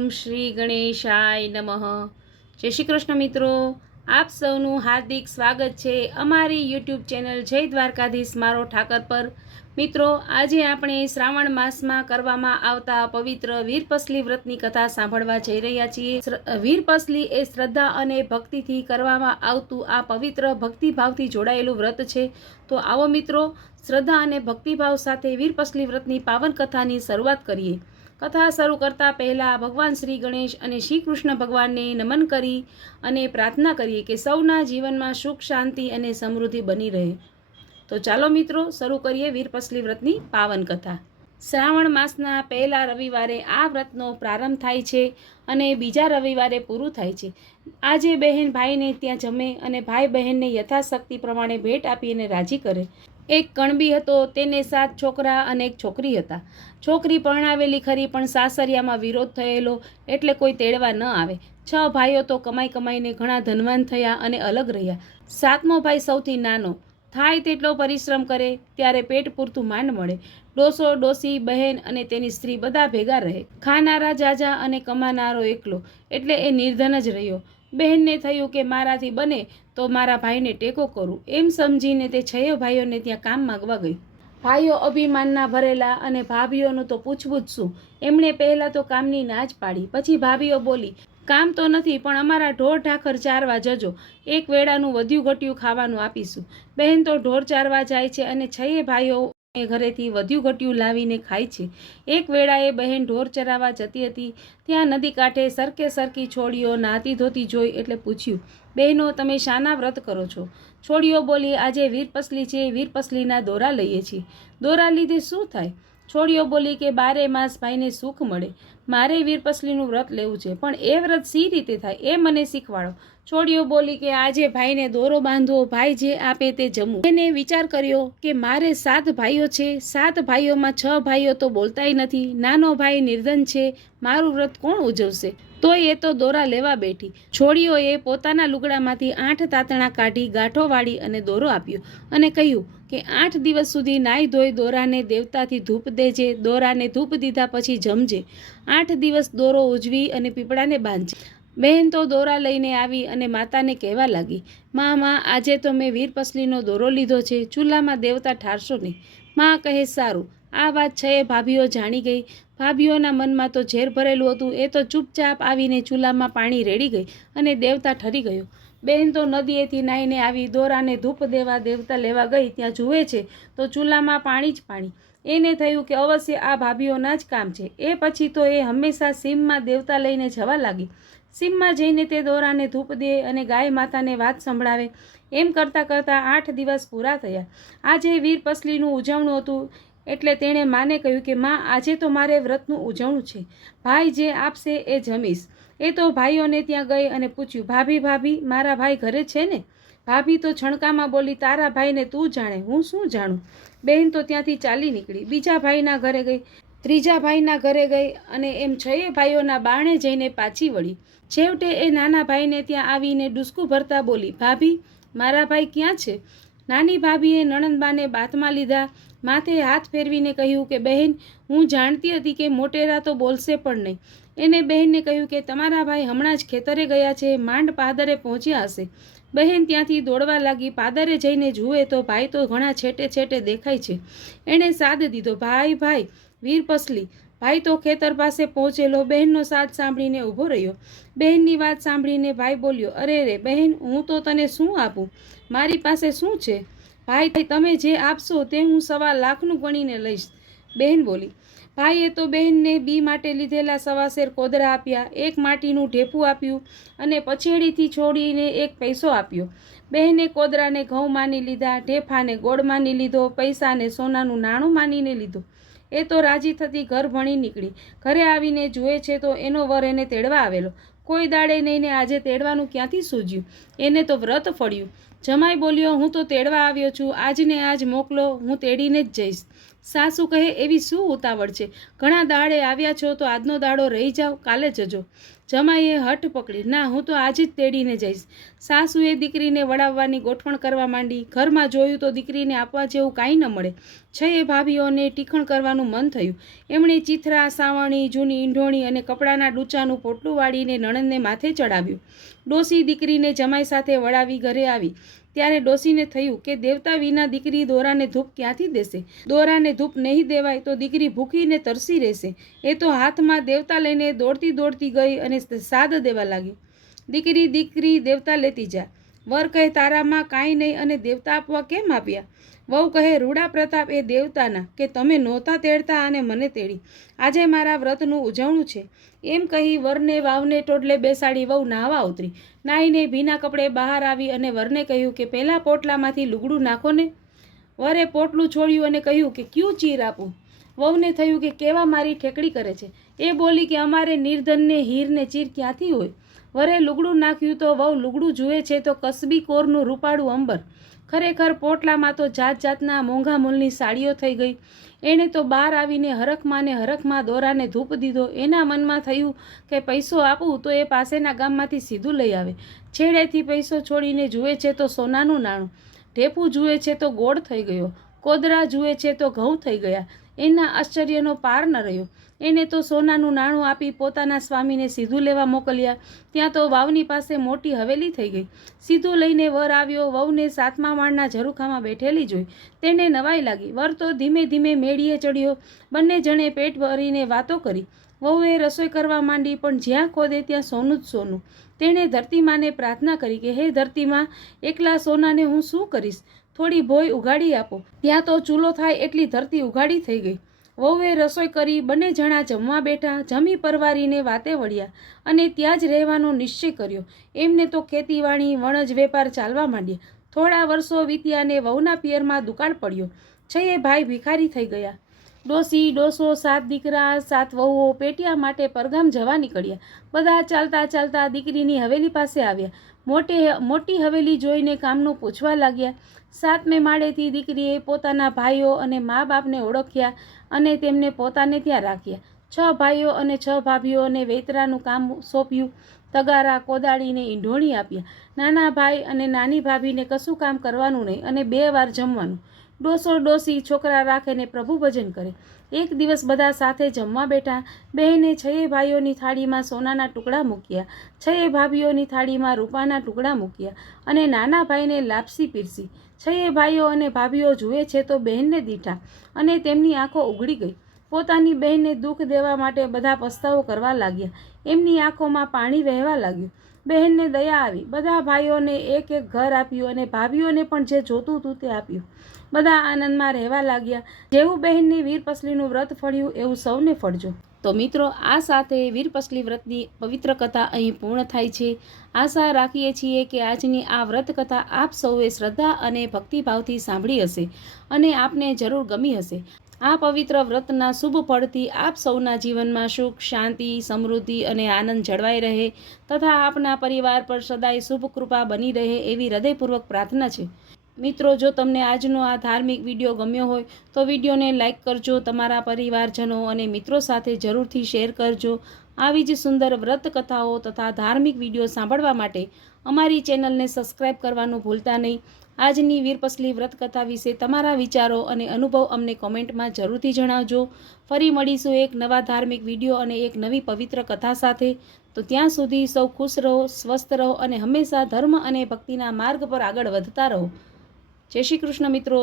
ઓમ શ્રી ગણેશાય નમઃ। જય શ્રી કૃષ્ણ મિત્રો, આપ સૌનું હાર્દિક સ્વાગત છે અમારી યુટ્યુબ ચેનલ જય દ્વારકાધીશ મારો ઠાકર પર। મિત્રો, આજે આપણે શ્રાવણ માસમાં કરવામાં આવતા પવિત્ર વીરપસલી વ્રતની કથા સાંભળવા જઈ રહ્યા છીએ। વીરપસલી એ શ્રદ્ધા અને ભક્તિથી કરવામાં આવતું આ પવિત્ર ભક્તિભાવથી જોડાયેલું વ્રત છે। તો આવો મિત્રો, શ્રદ્ધા અને ભક્તિભાવ સાથે વીરપસલી વ્રતની પાવન કથાની શરૂઆત કરીએ। કથા શરૂ કરતા પહેલાં ભગવાન શ્રી ગણેશ અને શ્રી કૃષ્ણ ભગવાનને નમન કરી અને પ્રાર્થના કરીએ કે સૌના જીવનમાં સુખ, શાંતિ અને સમૃદ્ધિ બની રહે। તો ચાલો મિત્રો, શરૂ કરીએ વીરપસલી વ્રતની પાવન કથા। શ્રાવણ માસના પહેલા રવિવારે આ વ્રતનો પ્રારંભ થાય છે અને બીજા રવિવારે પૂરું થાય છે। આજે બહેન ભાઈને ત્યાં જમે અને ભાઈ બહેનને યથાશક્તિ પ્રમાણે ભેટ આપીને રાજી કરે। એક કણબી હતો, તેને 7 છોકરા અને એક છોકરી હતા। છોકરી પરણાવેલી ખરી, પણ સાસરિયામાં વિરોધ થયેલો એટલે કોઈ તેડવા ન આવે। 6 ભાઈઓ તો કમાઈ કમાઈને ઘણા ધનવાન થયા અને અલગ રહ્યા। 7મો ભાઈ સૌથી નાનો, થાય તેટલો પરિશ્રમ કરે ત્યારે પેટ પૂરતું માંડ મળે। ડોસો, ડોસી, બહેન અને તેની સ્ત્રી બધા ભેગા રહે। ખાનારા જાજા અને કમાનારો એકલો, એટલે એ નિર્ધન જ રહ્યો। બહેનને થયું કે મારાથી બને તો મારા ભાઈને ટેકો કરું, એમ સમજીને તે 6 ભાઈઓને ત્યાં કામ માંગવા ગઈ। ભાઈઓ અભિમાનના ભરેલા અને ભાભીઓનું તો પૂછવું જ શું, એમણે પહેલાં તો કામની ના જ પાડી। પછી ભાભીઓ બોલી, કામ તો નથી, પણ અમારા ઢોર ઢાખર ચારવા જજો, એક વેળાનું વધ્યું ઘટ્યું ખાવાનું આપીશું। બહેન તો ઢોર ચારવા જાય છે અને 6 ભાઈઓ ઘરેથી વધ્યું ઘટ્યું લાવીને ખાય છે। એક વેળાએ બહેન ઢોર ચરાવવા જતી હતી, ત્યાં નદી કાંઠે સરકે સરકી છોડીઓ નાહતી ધોતી જોઈ એટલે પૂછ્યું, બહેનો તમે શાના વ્રત કરો છો? છોડીઓ બોલી, આજે વીરપસલી છે, વીરપસલીના દોરા લઈએ છીએ। દોરા લીધે શું થાય? છોડીઓ બોલી કે 12 માસ ભાઈને સુખ મળે। મારે વીરપસલીનું વ્રત લેવું છે, પણ એ વ્રત સી રીતે થાય એ મને શીખવાડો। છોડીઓ બોલી કે આજે ભાઈને દોરો બાંધવો, ભાઈ જે આપે તે જમવું। એને વિચાર કર્યો કે મારે 7 ભાઈઓ છે, 7 ભાઈઓમાં 6 ભાઈઓ તો બોલતાય નથી, નાનો ભાઈ નિર્ધન છે, મારું વ્રત કોણ ઉજવશે? તોય એ તો દોરા લેવા બેઠી। છોડીઓએ પોતાના લુગડામાંથી 8 તાતણા કાઢી ગાંઠો વાળી અને દોરો આપ્યો અને કહ્યું કે 8 દિવસ સુધી નાહી ધોઈ દોરાને દેવતાથી ધૂપ દેજે, દોરાને ધૂપ દીધા પછી જમજે, 8 દિવસ દોરો ઉજવી અને પીપળાને બાંધજે। બહેન તો દોરા લઈને આવી અને માતાને કહેવા લાગી, માં આજે તો મેં વીરપસલીનો દોરો લીધો છે, ચૂલામાં દેવતા ઠારશો નહીં। માં કહે સારું। આ વાત 6 ભાભીઓ જાણી ગઈ। ભાભીઓના મનમાં તો ઝેર ભરેલું હતું, એ તો ચૂપચાપ આવીને ચૂલામાં પાણી રેડી ગઈ અને દેવતા ઠરી ગયો। બહેન તો નદીએથી નાહીને આવી દોરાને ધૂપ દેવા દેવતા લેવા ગઈ, ત્યાં જુએ છે તો ચૂલામાં પાણી જ પાણી। એને થયું કે અવશ્ય આ ભાભીઓના જ કામ છે। એ પછી તો એ હંમેશા સીમમાં દેવતા લઈને જવા લાગી। સીમમાં જઈને તે દોરાને ધૂપ દે અને ગાય માતાને વાત સંભળાવે। એમ કરતાં કરતાં 8 દિવસ પૂરા થયા। આજે વીરપસલીનું ઉજવણું હતું એટલે તેણે માને કહ્યું કે માં આજે તો મારે વ્રતનું ઉજવણું છે, ભાઈ જે આપશે એ જમીશ। એ તો ભાઈઓને ત્યાં ગઈ અને પૂછ્યું, ભાભી મારા ભાઈ ઘરે છે ને? ભાભી તો છણકામાં બોલી, તારા ભાઈને તું જાણે, હું શું જાણું? બહેન તો ત્યાંથી ચાલી નીકળી, બીજા ભાઈના ઘરે ગઈ, ત્રીજા ભાઈના ઘરે ગઈ અને એમ 6 ભાઈઓના બારણે જઈને પાછી વળી। છેવટે એ નાના ભાઈને ત્યાં આવીને ડૂસકું ભરતા બોલી, ભાભી મારા ભાઈ ક્યાં છે? નાની ભાભીએ નણંદબાને બાથમાં લીધા, માથે હાથ ફેરવીને કહ્યું કે બહેન હું જાણતી હતી કે મોટેરા તો બોલશે પણ નહીં। એને બહેનને કહ્યું કે તમારા ભાઈ હમણાં જ ખેતરે ગયા છે, માંડ પાદરે પહોંચ્યા હશે। બહેન ત્યાંથી દોડવા લાગી, પાદરે જઈને જુએ તો ભાઈ તો ઘણા છેટે છેટે દેખાય છે। એણે સાદ દીધો, ભાઈ વીરપસલી। ભાઈ તો ખેતર પાસે પહોંચેલો બહેનનો સાદ સાંભળીને ઊભો રહ્યો। બહેનની વાત સાંભળીને ભાઈ બોલ્યો, અરે રે બહેન, હું તો તને શું આપું? મારી પાસે શું છે? ભાઈ તમે જે આપશો તે હું 1.25 લાખનું ગણીને લઈશ। બહેન બોલી। ભાઈએ તો બહેનને બી માટે લીધેલા 1.25 શેર કોદરા આપ્યા, એક માટીનું ઢેફું આપ્યું અને પછેડીથી છોડીને 1 પૈસો આપ્યો। બહેને કોદરાને ઘઉં માની લીધા, ઢેફાને ગોળ માની લીધો, પૈસાને સોનાનું નાણું માનીને લીધો। એ તો રાજી થતી ઘર ભણી નીકળી। ઘરે આવીને જુએ છે તો એનો વર એને તેડવા આવેલો। કોઈ દાડે નહીં ને આજે તેડવાનું ક્યાંથી સૂઝ્યું? એને તો વ્રત ફળ્યું। જમાઈ બોલ્યો, હું તો તેડવા આવ્યો છું, આજને આજ મોકલો, હું તેડીને જ જઈશ। સાસુ કહે, એવી શું ઉતાવળ છે? ઘણા દાડે આવ્યા છો તો આજનો દાડો રહી જાઓ, કાલે જજો। જમાઈએ હઠ પકડી, ના હું તો આજે જ તેડીને જઈશ. સાસુએ દીકરીને વળાવવાની ગોઠવણ કરવા માંડી. ઘરમાં જોયું તો દીકરીને આપવા જેવું કાંઈ ન મળે. છએ ભાભીઓને ટીખણ કરવાનું મન થયું. એમણે ચીથરા, સાવરણી, જૂની ઈંઢોણી અને કપડાના ડૂચાનું પોટલું વાળીને નણંદને માથે ચડાવ્યું. ડોસી દીકરીને જમાઈ સાથે વળાવી ઘરે આવી ત્યારે ડોસીને થયું કે દેવતા વિના દીકરી દોરાને ધૂપ ક્યાંથી દેશે? દોરાને ધૂપ નહીં દેવાય તો દીકરી ભૂખીને તરસી રહેશે. એ તો હાથમાં દેવતા લઈને દોડતી દોડતી ગઈ અને સાદ દેવા લાગી. દીકરી દીકરી દેવતા લેતી જા. વર કહે તારામાં કાંઈ નહીં અને દેવતા આપવા કેમ આપ્યા? વહુ કહે રૂડા પ્રતાપ એ દેવતાના કે તમે નહોતા તેડતા અને મને તેડી. આજે મારા વ્રતનું ઉજવણું છે. એમ કહી વરને વાવને ટોડલે બેસાડી વહુ નાહવા ઉતરી. નાહીને ભીના કપડે બહાર આવી અને વરને કહ્યું કે પહેલાં પોટલામાંથી લુગડું નાખો ને. વરે પોટલું છોડ્યું અને કહ્યું કે ક્યું ચીર આપું? વહુને થયું કે કેવા મારી ઠેકડી કરે છે. એ બોલી કે અમારે નિર્ધનને હીરને ચીર ક્યાંથી હોય? વરે લુગડું નાખ્યું તો વહુ લુગડું જુએ છે તો કસબી કોરનું રૂપાળું અંબર. ખરેખર પોટલામાં તો જાત જાતના મોંઘા મૂલની સાડીઓ થઈ ગઈ. એણે તો બહાર આવીને હરખમાં દોરાને ધૂપ દીધો. એના મનમાં થયું કે પૈસો આપું તો એ પાસેના ગામમાંથી સીધું લઈ આવે. છેડેથી પૈસો છોડીને જુએ છે તો સોનાનું નાણું. ઢેપું જુએ છે તો ગોળ થઈ ગયો. કોદરા જુએ છે તો ઘઉં થઈ ગયા. એના આશ્ચર્યનો પાર ન રહ્યો. એને તો સોનાનું નાણું આપી પોતાના સ્વામીને સીધું લેવા મોકલ્યા. ત્યાં તો વાવની પાસે મોટી હવેલી થઈ ગઈ. સીધું લઈને વર આવ્યો. વહુને 7મા માળના ઝરૂખામાં બેઠેલી જોઈ. તેને નવાઈ લાગી. વર તો ધીમે ધીમે મેળીએ ચડ્યો. બંને જણે પેટ ભરીને વાતો કરી. વહુએ રસોઈ કરવા માંડી પણ જ્યાં ખોદે ત્યાં સોનું જ સોનું. તેણે ધરતીમાને પ્રાર્થના કરી કે હે ધરતીમાં, એકલા સોનાને હું શું કરીશ? થોડી ભોય ઉગાડી આપો. ત્યાં તો ચૂલો થાય એટલી ધરતી ઉગાડી થઈ ગઈ. વહુએ રસોઈ કરી. બંને જણા જમવા બેઠા. જમી પરવારીને વાતે વળ્યા અને ત્યાં જ રહેવાનો નિશ્ચય કર્યો. એમને તો ખેતીવાડી વણજ વેપાર ચાલવા માંડ્યા. થોડા વર્ષો વીત્યા અને વહુના પિયરમાં દુકાળ પડ્યો. છએ ભાઈ ભિખારી થઈ ગયા. ડોસી ડોસો 7 દીકરા 7 વહુઓ પેટિયા માટે પરગામ જવા નીકળ્યા. બધા ચાલતા ચાલતા દીકરીની હવેલી પાસે આવ્યા. મોટી હવેલી જોઈને કામનું પૂછવા લાગ્યા. 7મે માળેથી દીકરીએ પોતાના ભાઈઓ અને મા બાપને ઓળખ્યા અને તેમને પોતાને ત્યાં રાખ્યા. 6 ભાઈઓ અને 6 ભાભીઓને વેતરાનું કામ સોંપ્યું. તગારા, કોદાળીને ઈંઢોણી આપ્યા. નાના ભાઈ અને નાની ભાભીને કશું કામ કરવાનું નહીં અને 2 વાર જમવાનું. ડોસો ડોસી છોકરા રાખે ને પ્રભુ ભજન કરે. એક દિવસ બધા સાથે જમવા બેઠા. બહેને 6 ભાઈઓની થાળીમાં સોનાના ટુકડા મૂક્યા. 6 ભાભીઓની થાળીમાં રૂપાના ટુકડા મૂક્યા અને નાના ભાઈને લાપસી પીરસી. 6 ભાઈઓ અને ભાભીઓ જુએ છે તો બહેનને દીઠા અને તેમની આંખો ઉઘડી ગઈ. પોતાની બહેનને દુઃખ દેવા માટે બધા પસ્તાવો કરવા લાગ્યા. એમની આંખોમાં પાણી વહેવા લાગ્યું. બહેનને દયા આવી. બધા ભાઈઓને એક એક ઘર આપ્યું અને ભાભીઓને પણ જે જોતું હતું તે આપ્યું. બધા આનંદમાં રહેવા લાગ્યા. જેવું બહેનની વીરપસલીનું વ્રત ફળ્યું એવું સૌને ફળજો. તો મિત્રો, આ સાથે વીરપસલી વ્રતની પવિત્ર કથા અહીં પૂર્ણ થાય છે. આશા રાખીએ છીએ કે આજની આ વ્રત કથા આપ સૌએ શ્રદ્ધા અને ભક્તિભાવથી સાંભળી હશે અને આપને જરૂર ગમી હશે. આ પવિત્ર વ્રતના શુભ ફળથી આપ સૌના જીવનમાં સુખ, શાંતિ, સમૃદ્ધિ અને આનંદ જળવાઈ રહે તથા આપના પરિવાર પર સદાય શુભ કૃપા બની રહે એવી હૃદયપૂર્વક પ્રાર્થના છે. મિત્રો, જો તમને આજનો આ ધાર્મિક વિડીયો ગમ્યો હોય તો વિડીયોને લાઇક કરજો. તમારા પરિવારજનો અને મિત્રો સાથે જરૂરથી શેર કરજો. આવી જ સુંદર વ્રત કથાઓ તથા ધાર્મિક વિડીયો સાંભળવા માટે અમારી ચેનલને સબસ્ક્રાઈબ કરવાનું ભૂલતા નહીં. આજની વીરપસલી વ્રત કથા વિશે તમારા વિચારો અને અનુભવ અમને કોમેન્ટમાં જરૂરથી જણાવજો. ફરી મળીશું એક નવા ધાર્મિક વિડીયો અને એક નવી પવિત્ર કથા સાથે. તો ત્યાં સુધી સૌ ખુશ રહો, સ્વસ્થ રહો અને હંમેશા ધર્મ અને ભક્તિના માર્ગ પર આગળ વધતા રહો. જય શ્રી કૃષ્ણ મિત્રો.